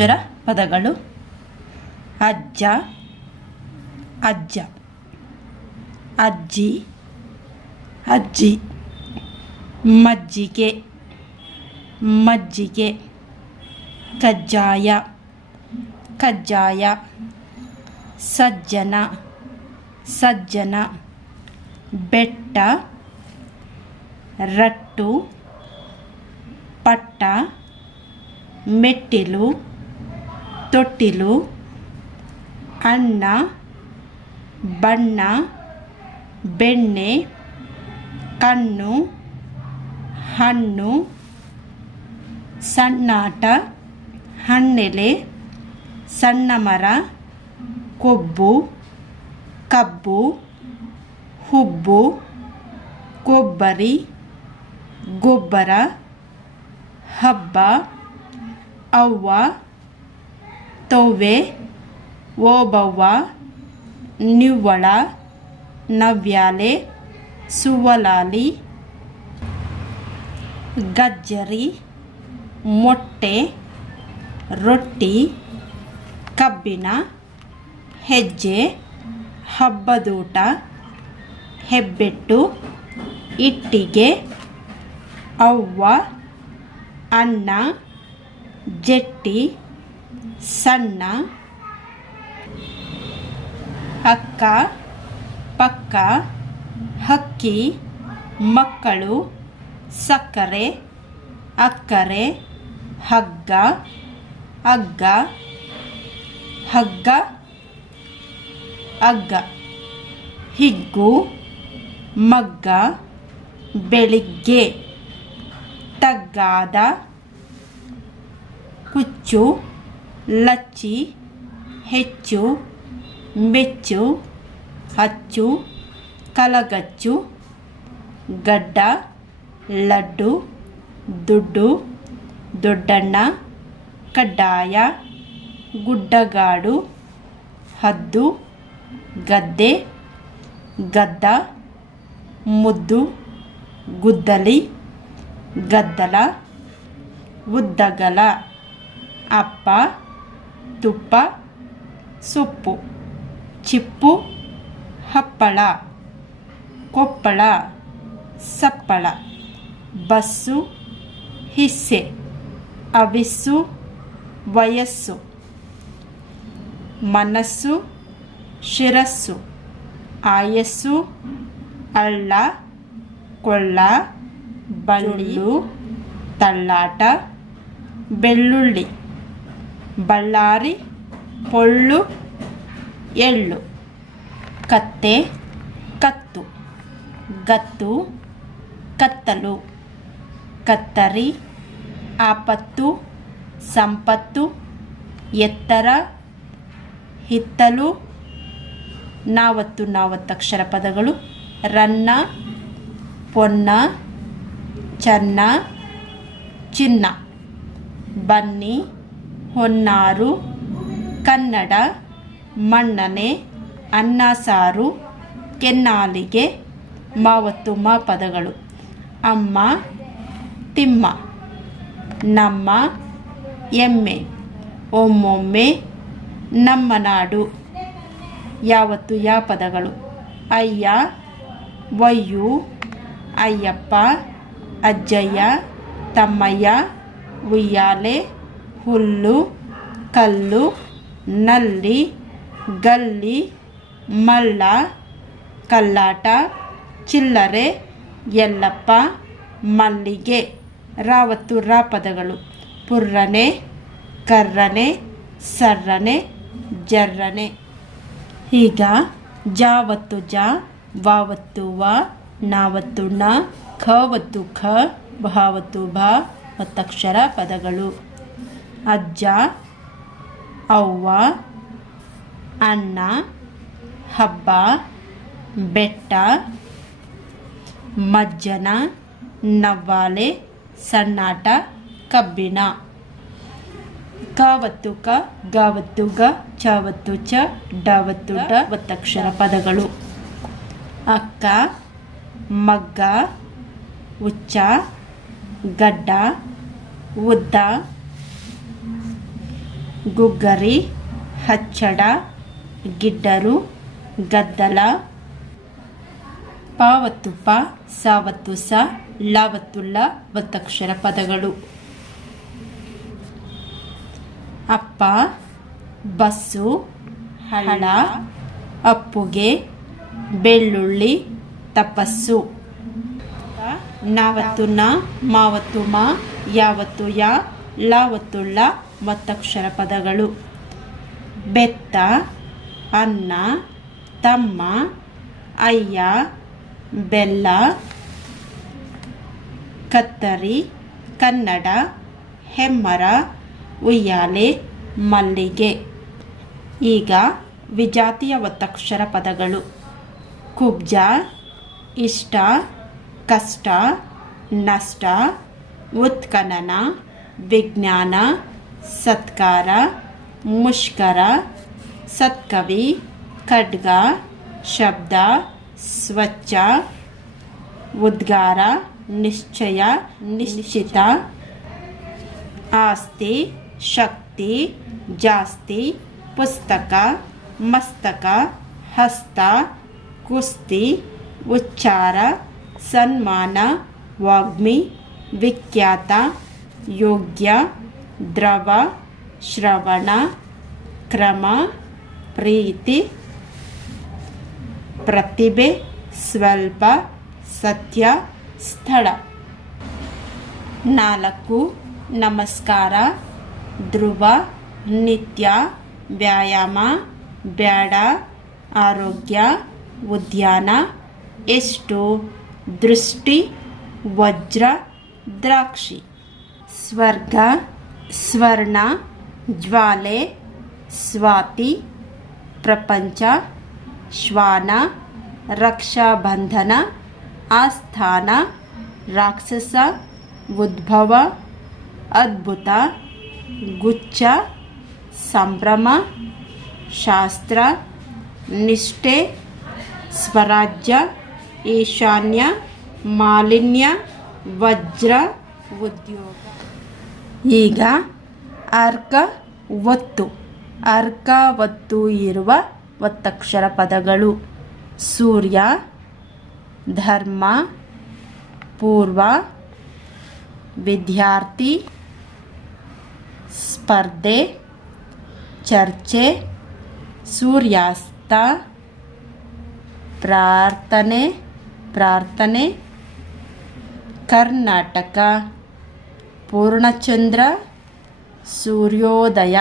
ಒತ್ತಕ್ಷರ ಪದಗಳು ಅಜ್ಜ ಅಜ್ಜ, ಅಜ್ಜಿ ಅಜ್ಜಿ, ಮಜ್ಜಿಗೆ ಮಜ್ಜಿಗೆ, ಕಜ್ಜಾಯ ಕಜ್ಜಾಯ, ಸಜ್ಜನ ಸಜ್ಜನ, ಬೆಟ್ಟ, ರಟ್ಟು, ಪಟ್ಟ, ಮೆಟ್ಟಿಲು ತೊಟ್ಟಿಲು ಅಣ್ಣ ಬಣ್ಣ, ಬೆಣ್ಣೆ, ಕಣ್ಣು, ಹಣ್ಣು ಸಣ್ಣಾಟ ಹಣ್ಣೆಲೆ, ಸಣ್ಣ ಮರ, ಕೊಬ್ಬು, ಕಬ್ಬು, ಹುಬ್ಬು, ಕೊಬ್ಬರಿ, ಗೊಬ್ಬರ, ಹಬ್ಬ, ಅವ್ವ ತವ್ವೆ ಓಬವ್ವ ನಿವ್ವಳ, ನವ್ಯಾಲೆ, ಸುವಲಾಲಿ, ಗಜ್ಜರಿ, ಮೊಟ್ಟೆ, ರೊಟ್ಟಿ ಕಬ್ಬಿನ ಹೆಜ್ಜೆ, ಹಬ್ಬದೂಟ, ಹೆಬ್ಬೆಟ್ಟು, ಇಟ್ಟಿಗೆ, ಅವ್ವ, ಅನ್ನ, ಜಟ್ಟಿ ಸಣ್ಣ, ಅಕ್ಕ, ಪಕ್ಕ, ಹಕ್ಕಿ, ಮಕ್ಕಳು, ಸಕ್ಕರೆ, ಅಕ್ಕರೆ, ಹಗ್ಗ, ಅಗ್ಗ ಹಗ್ಗ, ಅಗ್ಗ. ಹಿಗ್ಗು, ಮಗ್ಗ, ಬೆಳಿಗ್ಗೆ. ತಗ್ಗಾದ ಕುಚ್ಚು ಲಚ್ಚಿ, ಹೆಚ್ಚು, ಮೆಚ್ಚು ಅಚ್ಚು ಕಲಗಚ್ಚು, ಗಡ್ಡ, ಲಡ್ಡು, ದುಡ್ಡು, ದೊಡ್ಡಣ್ಣ, ಕಡ್ಡಾಯ, ಗುಡ್ಡಗಾಡು, ಹದ್ದು, ಗದ್ದೆ, ಗದ್ದ, ಮುದ್ದು, ಗುದ್ದಲಿ, ಗದ್ದಲ, ಉದ್ದಗಲ, ಅಪ್ಪ ತುಪ್ಪ, ಸೊಪ್ಪು, ಚಿಪ್ಪು, ಹಪ್ಪಳ, ಕೊಪ್ಪಳ, ಸಪ್ಪಳ, ಬಸ್ಸು, ಹಿಸ್ಸೆ, ಅವಿಸ್ಸು, ವಯಸ್ಸು, ಮನಸ್ಸು, ಶಿರಸ್ಸು, ಆಯಸ್ಸು, ಅಳ್ಳ, ಕೊಳ್ಳ ಬಳ್ಳಿಯು ತಳ್ಳಾಟ, ಬೆಳ್ಳುಳ್ಳಿ. ಬಳ್ಳಾರಿ, ಪೊಳ್ಳು, ಎಳ್ಳು. ಕತ್ತೆ, ಕತ್ತು. ಗತ್ತು, ಕತ್ತಲು. ಕತ್ತರಿ, ಆಪತ್ತು, ಸಂಪತ್ತು. ಎತ್ತರ, ಹಿತ್ತಲು. ನಾವತ್ತು ನಾವತ್ತಕ್ಷರ ಪದಗಳು. ರನ್ನ, ಪೊನ್ನ, ಚನ್ನ, ಚಿನ್ನ. ಬನ್ನಿ ಹೊನ್ನಾರು, ಕನ್ನಡ ಮಣ್ಣನೆ ಅನ್ನ ಸಾರು ಕೆನ್ನಾಲಿಗೆ ಮಾವತ್ತು ಮಾ ಪದಗಳು. ಅಮ್ಮ, ತಿಮ್ಮ. ನಮ್ಮ, ಎಮ್ಮೆ. ಒಮ್ಮೊಮ್ಮೆ, ನಮ್ಮ ನಾಡು. ಯಾವತ್ತು ಯಾ ಪದಗಳು? ಅಯ್ಯ, ವಯ್ಯು, ಅಯ್ಯಪ್ಪ, ಅಜ್ಜಯ್ಯ, ತಮ್ಮಯ್ಯ, ಉಯ್ಯಾಲೆ ಹುಲ್ಲು, ಕಲ್ಲು, ನಲ್ಲಿ, ಗಲ್ಲಿ, ಮಲ್ಲ, ಕಲ್ಲಾಟ, ಚಿಲ್ಲರೆ, ಯಲ್ಲಪ್ಪ, ಮಲ್ಲಿಗೆ, ರಾವತ್ತು ರಾ ಪದಗಳು. ಪುರ್ರನೆ, ಕರ್ರನೆ, ಸರ್ರನೆ, ಜರ್ರನೆ. ಈಗ ಜಾವತ್ತು ಜ, ವಾವತ್ತು ವ, ನಾವತ್ತು ನ ಖವತ್ತು ಖ ಭಾವತ್ತು ಭ ಒತ್ತಕ್ಷರ ಪದಗಳು. ಅಜ್ಜ, ಅವ್ವ, ಅಣ್ಣ, ಹಬ್ಬ, ಬೆಟ್ಟ, ಮಜ್ಜನ, ನವ್ವಾಲೆ ಸಣ್ಣಾಟ ಕಬ್ಬಿಣ. ಕಾವತ್ತು ಕ ಗಾವತ್ತು ಗ ಚಾವತ್ತು ಚ ಡಾವತ್ತು ಡ ಒತ್ತಕ್ಷರ ಪದಗಳು. ಅಕ್ಕ, ಮಗ್ಗ, ಉಚ್ಚ, ಗಡ್ಡ, ಉದ್ದ. ಗುಗ್ಗರಿ, ಹಚ್ಚಡ, ಗಿಡ್ಡರು, ಗದ್ದಲ ಪಾವತ್ತು ಪ ಸಾವತ್ತು ಸ ಲಾವತ್ತುಳ್ಳ ಒತ್ತಕ್ಷರ ಪದಗಳು. ಅಪ್ಪ, ಬಸ್ಸು ಹಳ ಅಪ್ಪುಗೆ, ಬೆಳ್ಳುಳ್ಳಿ, ತಪಸ್ಸು. ನಾವತ್ತು ನ ಮಾವತ್ತು ಮಾ ಯಾವತ್ತು ಯಾ ಲಾವತ್ತು ಒತ್ತಕ್ಷರ ಪದಗಳು. ಬೆತ್ತ, ಅನ್ನ, ತಮ್ಮ, ಅಯ್ಯ, ಬೆಲ್ಲ, ಕತ್ತರಿ, ಕನ್ನಡ, ಹೆಮ್ಮರ, ಉಯ್ಯಾಲೆ, ಮಲ್ಲಿಗೆ. ಈಗ ವಿಜಾತಿಯ ಒತ್ತಕ್ಷರ ಪದಗಳು. ಕುಬ್ಜ, ಇಷ್ಟ, ಕಷ್ಟ, ನಷ್ಟ, ಉತ್ಖನನ, ವಿಜ್ಞಾನ सत्कारा, मुश्करा, सत्कवि, खड्गा, शब्द स्वच्छा उद्गारा, निश्चया, निश्चिता, आस्ति, शक्ति, जास्ति, पुस्तक, मस्तक, हस्ता, कुस्ति, उच्चार, सन्मान, वाग्मी, विख्यात, योग्य ದ್ರವ, ಶ್ರವಣ, ಕ್ರಮ, ಪ್ರೀತಿ, ಪ್ರತಿಭೆ, ಸ್ವಲ್ಪ, ಸತ್ಯ, ಸ್ಥಳ. ನಾಲ್ಕು, ನಮಸ್ಕಾರ, ಧ್ರುವ, ನಿತ್ಯ, ವ್ಯಾಯಾಮ, ಬ್ಯಾಡ, ಆರೋಗ್ಯ, ಉದ್ಯಾನ. ಎಷ್ಟು? ದೃಷ್ಟಿ, ವಜ್ರ, ದ್ರಾಕ್ಷಿ. ಸ್ವರ್ಗ ಸ್ವರ್ಣ ಜ್ವಾಲೆ ಸ್ವಾತಿ ಪ್ರಪಂಚ ಶ್ವಾನ ರಕ್ಷಾಬಂಧನ ಆಸ್ಥಾನ ರಾಕ್ಷಸ ಉದ್ಭವ ಅದ್ಭುತ ಗುಚ್ಛ ಸಂಭ್ರಮ ಶಾಸ್ತ್ರ ನಿಷ್ಠೆ ಸ್ವರಾಜ್ಯ ಈಶಾನ್ಯ ಮಾಲಿನ್ಯ ವಜ್ರ ಉದ್ಯೋಗ ಈಗ ಅರ್ಕ ಒತ್ತು. ಅರ್ಕ ಒತ್ತು ಇರುವ ಒತ್ತಕ್ಷರ ಪದಗಳು. ಸೂರ್ಯ, ಧರ್ಮ, ಪೂರ್ವ, ವಿದ್ಯಾರ್ಥಿ, ಸ್ಪರ್ಧೆ, ಚರ್ಚೆ, ಸೂರ್ಯಾಸ್ತ, ಪ್ರಾರ್ಥನೆ ಪ್ರಾರ್ಥನೆ, ಕರ್ನಾಟಕ. పూర్ణచంద్ర సూర్యోదయ.